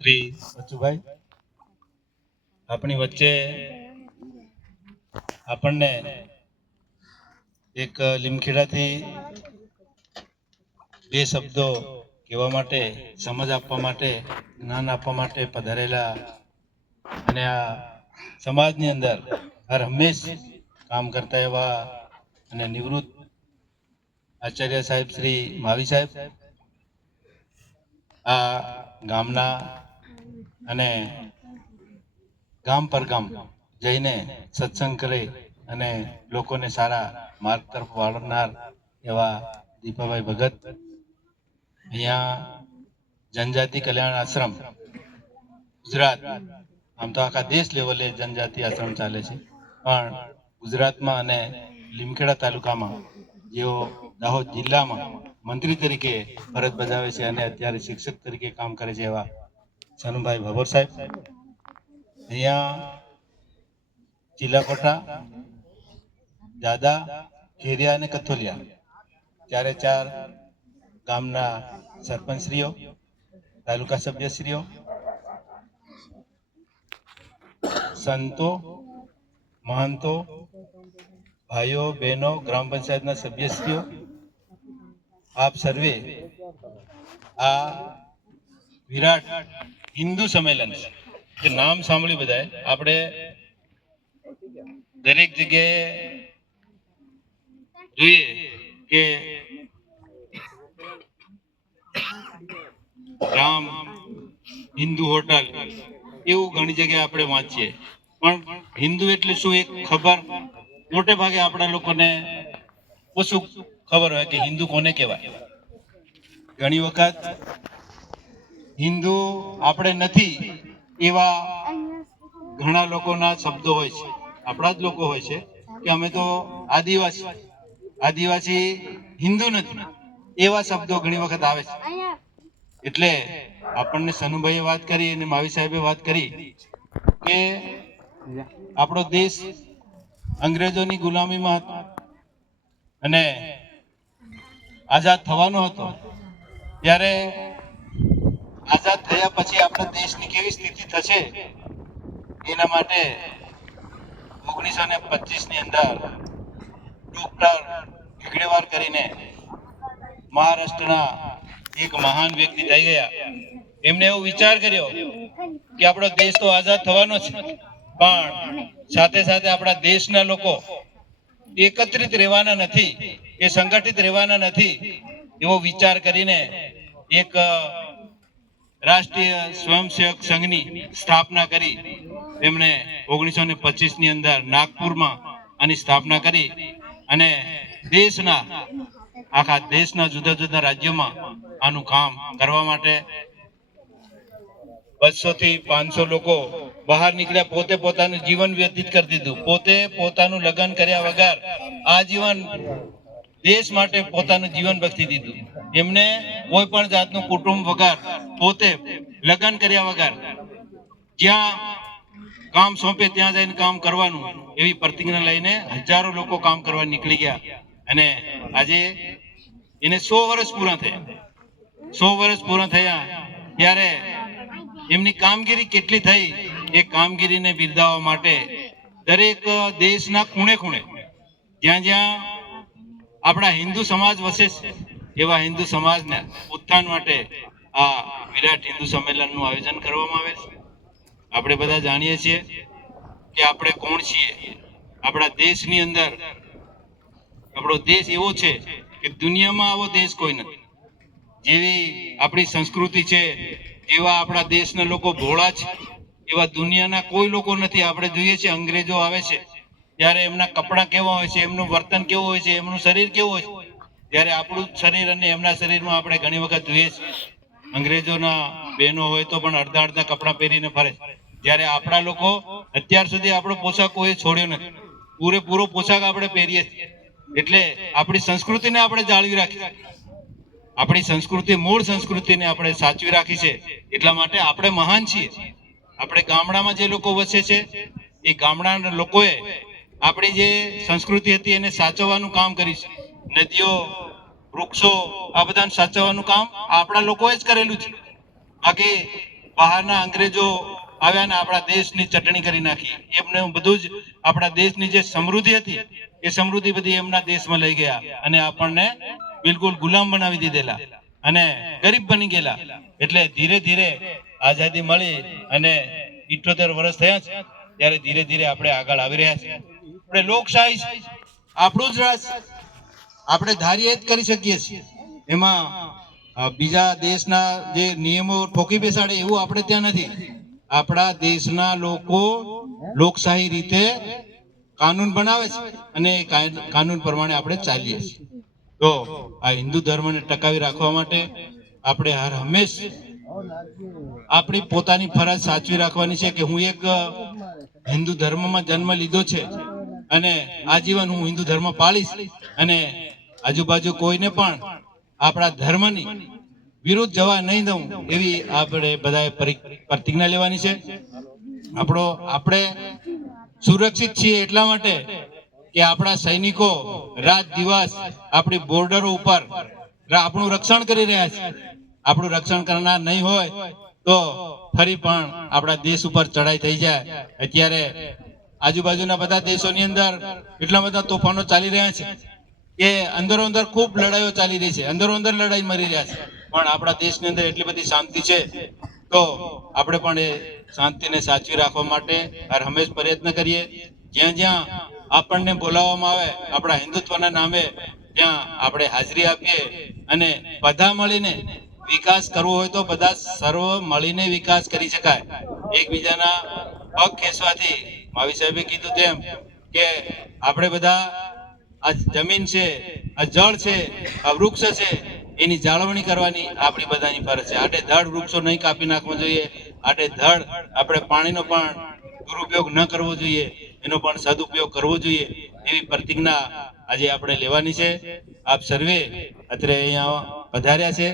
શ્રી બચુભાઈ આપણી વચ્ચે આપણને એક લીમખેડાથી બે શબ્દો કહેવા માટે, સમજ આપવા માટે, જ્ઞાન આપવા માટે પધારેલા અને આ સમાજની અંદર હર હંમેશ કામ કરતા એવા અને નિવૃત્ત આચાર્ય સાહેબ શ્રી માવી સાહેબ, આ ગામના અને ગામ પર ગામ જઈને સત્સંગ કરે અને લોકોને સારા માર્ગ તરફ વાળનાર એવા દીપાભાઈ ભગત, અહીંયા જનજાતિ કલ્યાણ આશ્રમ ગુજરાત, આમ તો આખા દેશ લેવલે જનજાતિ આશ્રમ ચાલે છે, પણ ગુજરાતમાં અને લીમખેડા તાલુકામાં જેઓ દાહોદ જિલ્લામાં મંત્રી તરીકે ફરજ બજાવે છે અને અત્યારે શિક્ષક તરીકે કામ કરે છે એવા સનુભાઈ ભભોર સાહેબ, અહીંયા ચીલાપટા, દાદા, ખેરિયા અને કથોલિયા ચારે ચાર ગામના સરપંચશ્રીઓ, તાલુકા સભ્યશ્રીઓ, સંતો, મહંતો, ભાઈઓ બહેનો, ગ્રામ પંચાયતના સભ્યશ્રીઓ, આપ સર્વે આ વિરાટ હિન્દુ સંમેલન કે નામ સાંભળ્યું બધાએ, આપણે દરેક જગ્યાએ જોઈએ કે રામ હિન્દુ હોટલ એવું ઘણી જગ્યાએ આપણે વાંચીએ, પણ હિન્દુ એટલે શું એક ખબર મોટે ભાગે આપણા લોકોને ઓછું ખબર હોય કે હિન્દુ કોને કહેવાય. ઘણી વખત હિન્દુ આપણે નથી એવા ઘણા લોકોના શબ્દો હોય છે, આપણા જ લોકો હોય છે કે અમે તો આદિવાસી હિન્દુ નથી એવા શબ્દો ઘણી વખત આવે છે. એટલે આપણને સનુભાઈએ વાત કરી અને માવી સાહેબે વાત કરી કે આપણો દેશ અંગ્રેજોની ગુલામીમાં હતો અને આઝાદ થવાનો હતો, ત્યારે આઝાદ થયા પછી આપણા દેશની કેવી સ્થિતિ થશે એના માટે 1925 ની અંદર ડોક્ટર હેગડેવાર કરીને મહારાષ્ટ્રના એક મહાન વ્યક્તિ થઈ ગયા. એમને એવો વિચાર કર્યો કે આપણો દેશ તો આઝાદ થવાનો છે, પણ સાથે સાથે આપણા દેશના લોકો એકત્રિત રહેવાના નથી, એ સંગઠિત રહેવાના નથી, એવો વિચાર કરીને એક રાષ્ટ્રીય સ્વયંસેવક સંઘની સ્થાપના કરી. એમણે 1925 ની અંદર નાગપુરમાં આની સ્થાપના કરી અને આખા દેશના જુદા જુદા રાજ્યોમાં આનું કામ કરવા માટે 200 થી 500 લોકો બહાર નીકળ્યા. પોતે પોતાનું જીવન વ્યતીત કરી દીધું, પોતે પોતાનું લગ્ન કર્યા વગર આજીવન દેશ માટે પોતાનું જીવન બક્ષી દીધું. એમને કોઈ પણ જાતનું કુટુંબ વગર, પોતે લગ્ન કર્યા વગર જ્યાં કામ સોંપે ત્યાં જઈને કામ કરવાનું એવી પ્રતિજ્ઞા લઈને હજારો લોકો કામ કરવા નીકળી ગયા. અને આજે એને 100 વર્ષ પૂરા થયા. 100 વર્ષ પૂરા થયા ત્યારે એમની કામગીરી કેટલી થઈ એ કામગીરીને બિરદાવવા માટે દરેક દેશના ખૂણે ખૂણે જ્યાં જ્યાં આપણા હિન્દુ સમાજ વસે છે એવા હિન્દુ સમાજના ઉત્થાન માટે આ વિરાટ હિન્દુ સંમેલનનું આયોજન કરવામાં આવે છે. આપણે બધા જાણીએ છીએ કે આપણે કોણ છીએ. આપણા દેશની અંદર આપણો દેશ એવો છે કે દુનિયામાં આવો દેશ કોઈ નથી. જેવી આપણી સંસ્કૃતિ છે, એવા આપણા દેશના લોકો ભોળા છે, એવા દુનિયાના કોઈ લોકો નથી. આપણે જોઈએ છીએ અંગ્રેજો આવે છે ત્યારે એમના કપડાં કેવા હોય છે, એમનું વર્તન કેવું હોય છે, એમનું શરીર કેવું હોય છે, ત્યારે આપણું શરીર અને એમના શરીરમાં આપણે ઘણી વખત જોઈએ છીએ અંગ્રેજોના બહેનો હોય તો પણ અડધા અડધા કપડાં પહેરીને ફરે, જ્યારે આપણા લોકો અત્યાર સુધી આપણો પોશાક કોઈ છોડ્યો નથી, પૂરેપૂરો પોશાક આપણે પહેરીએ છીએ. એટલે આપણી સંસ્કૃતિને આપણે જાળવી રાખી, આપણી સંસ્કૃતિ, મૂળ સંસ્કૃતિને આપણે સાચવી રાખી છે. એટલા માટે આપણે મહાન છીએ. આપણે ગામડામાં જે લોકો વસે છે એ ગામડાના લોકોએ આપણી જે સંસ્કૃતિ હતી એને સાચવવાનું કામ કર્યું છે. નદીઓ, વૃક્ષો આ બધાને સાચવવાનું કામ આપણા લોકોએ જ કરેલું છે. બાકી બહારના અંગ્રેજો આવ્યા ને આપણા દેશની ચટણી કરી નાખી. એમને બધું જ આપણા દેશની જે સમૃદ્ધિ હતી એ સમૃદ્ધિ બધી એમના દેશમાં લઈ ગયા અને આપણને બિલકુલ ગુલામ બનાવી દીધેલા અને ગરીબ બની ગયેલા. એટલે ધીરે ધીરે આઝાદી મળી અને 78 વર્ષ થયા છે ત્યારે ધીરે ધીરે આપણે આગળ આવી રહ્યા છીએ. આપણે લોકશાહી આપણું જ રાજ આપણે ધારીએ જ કરી શકીએ છીએ. એમાં બીજા દેશના જે નિયમો ઠોકી બેસાડે એવું આપણે ત્યાં નથી. આપણા દેશના લોકો લોકશાહી રીતે કાનૂન બનાવે છે અને એ કાનૂન પ્રમાણે આપણે ચાલીએ છીએ. તો આ હિન્દુ ધર્મને ટકાવી રાખવા માટે આપણે હર હંમેશ આપણી પોતાની ફરજ સાચવી રાખવાની છે કે હું એક હિન્દુ ધર્મમાં જન્મ લીધો છે અને આજીવન હું હિન્દુ ધર્મ પાળીશ અને આજુબાજુ કોઈને પણ આપણા ધર્મની વિરુદ્ધ જવા નહીં દઉં એવી આપણે બધાએ પ્રતિજ્ઞા લેવાની છે. આપણે સુરક્ષિત છીએ એટલા માટે કે આપણા સૈનિકો રાત દિવસ આપણી બોર્ડરો ઉપર આપણું રક્ષણ કરી રહ્યા છે. આપણું રક્ષણ કરનાર નહીં હોય તો ફરી પણ આપણા દેશ ઉપર ચડાઈ થઈ જાય. અત્યારે આજુબાજુના બધા દેશોની અંદર એટલા બધા તોફાનો ચાલી રહ્યા છે કે અંદરો અંદર ખૂબ લડાઈઓ ચાલી રહી છે, અંદરો અંદર લડાઈ મરી રહ્યા છે. પણ આપણા દેશની અંદર એટલી બધી શાંતિ છે તો આપણે પણ એ શાંતિને સાચવી રાખવા માટે હર હંમેશ પ્રયત્ન કરીએ. જ્યાં જ્યાં આપણને બોલાવવામાં આવે આપણા હિન્દુત્વના નામે ત્યાં આપણે હાજરી આપીએ અને બધા મળીને વિકાસ કરવો હોય તો બધા સર્વ મળીને વિકાસ કરી શકાય. એકબીજાના પગ ખેંચવાથી માવી સાહેબે કીધું તેમ કે આપણે બધા આ જમીન છે, આ જળ છે, આ વૃક્ષ છે એની જાળવણી કરવાની આપણી બધાની ફરજ છે. આટે ધડ વૃક્ષો નહીં કાપી નાખવા જોઈએ. આટે ધડ આપણે પાણીનો પણ દુરુપયોગ ન કરવો જોઈએ, એનો પણ સદુપયોગ કરવો જોઈએ એવી પ્રતિજ્ઞા આજે આપણે લેવાની છે. આપ સર્વે અત્યારે અહીંયા પધાર્યા છે